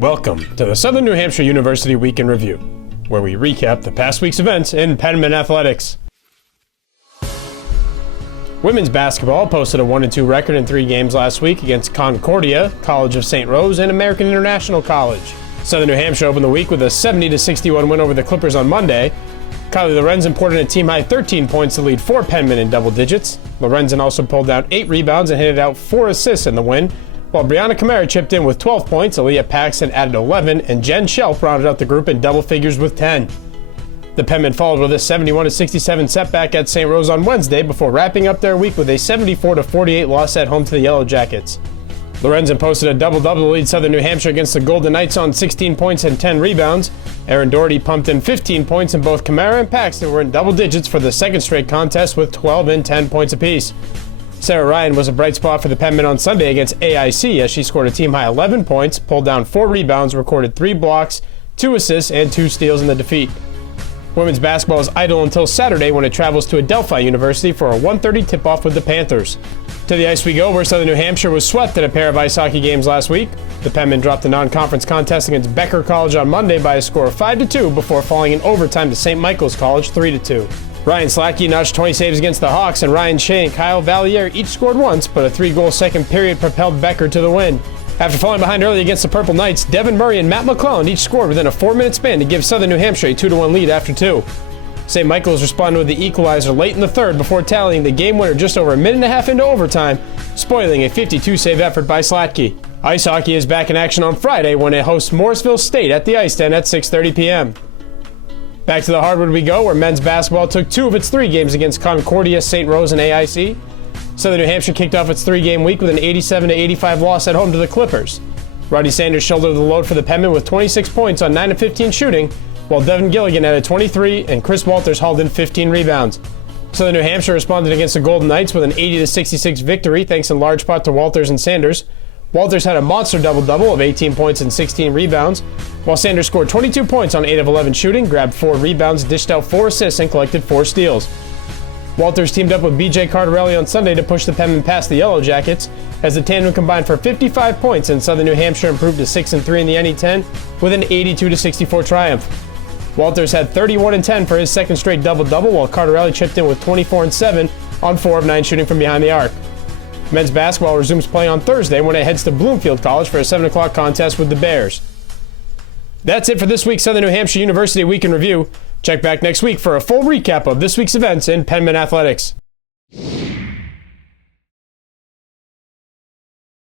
Welcome to the Southern New Hampshire University Week in Review, where we recap the past week's events in Penmen athletics. Women's basketball posted a 1-2 record in 3 games last week against Concordia, College of St. Rose, and American International College. Southern New Hampshire opened the week with a 70-61 win over the Clippers on Monday. Kylie Lorenzen poured in a team-high 13 points to lead 4 Penmen in double digits. Lorenzen also pulled down 8 rebounds and handed out 4 assists in the win, while Brianna Kamara chipped in with 12 points, Aaliyah Paxton added 11, and Jen Shelf rounded out the group in double figures with 10. The Penmen followed with a 71-67 setback at St. Rose on Wednesday before wrapping up their week with a 74-48 loss at home to the Yellow Jackets. Lorenzen posted a double-double to lead Southern New Hampshire against the Golden Knights on 16 points and 10 rebounds. Erin Doherty pumped in 15 points, and both Kamara and Paxton were in double digits for the second straight contest with 12 and 10 points apiece. Sarah Ryan was a bright spot for the Penmen on Sunday against AIC as she scored a team-high 11 points, pulled down 4 rebounds, recorded 3 blocks, 2 assists, and 2 steals in the defeat. Women's basketball is idle until Saturday when it travels to Adelphi University for a 1:30 tip-off with the Panthers. To the ice we go, where Southern New Hampshire was swept in a pair of ice hockey games last week. The Penmen dropped the non-conference contest against Becker College on Monday by a score of 5-2 before falling in overtime to St. Michael's College 3-2. Ryan Slacky notched 20 saves against the Hawks, and Ryan Shea and Kyle Valier each scored once, but a 3-goal second period propelled Becker to the win. After falling behind early against the Purple Knights, Devin Murray and Matt McClellan each scored within a 4-minute span to give Southern New Hampshire a 2-1 lead after 2. St. Michael's responded with the equalizer late in the third before tallying the game winner just over a minute and a half into overtime, spoiling a 52-save effort by Slatke. Ice hockey is back in action on Friday when it hosts Morrisville State at the Ice Den at 6:30 p.m. Back to the hardwood we go, where men's basketball took 2 of its 3 games against Concordia, St. Rose, and AIC. Southern New Hampshire kicked off its 3-game week with an 87-85 loss at home to the Clippers. Roddy Sanders shouldered the load for the Penmen with 26 points on 9 of 15 shooting, while Devin Gilligan added 23 and Chris Walters hauled in 15 rebounds. Southern New Hampshire responded against the Golden Knights with an 80-66 victory thanks in large part to Walters and Sanders. Walters had a monster double-double of 18 points and 16 rebounds, while Sanders scored 22 points on 8 of 11 shooting, grabbed 4 rebounds, dished out 4 assists, and collected 4 steals. Walters teamed up with BJ Cardarelli on Sunday to push the Penmen past the Yellow Jackets, as the tandem combined for 55 points and Southern New Hampshire improved to 6-3 in the NE10 with an 82-64 triumph. Walters had 31-10 for his second straight double-double, while Cardarelli chipped in with 24-7 on 4 of 9 shooting from behind the arc. Men's basketball resumes play on Thursday when it heads to Bloomfield College for a 7 o'clock contest with the Bears. That's it for this week's Southern New Hampshire University Week in Review. Check back next week for a full recap of this week's events in Penmen athletics.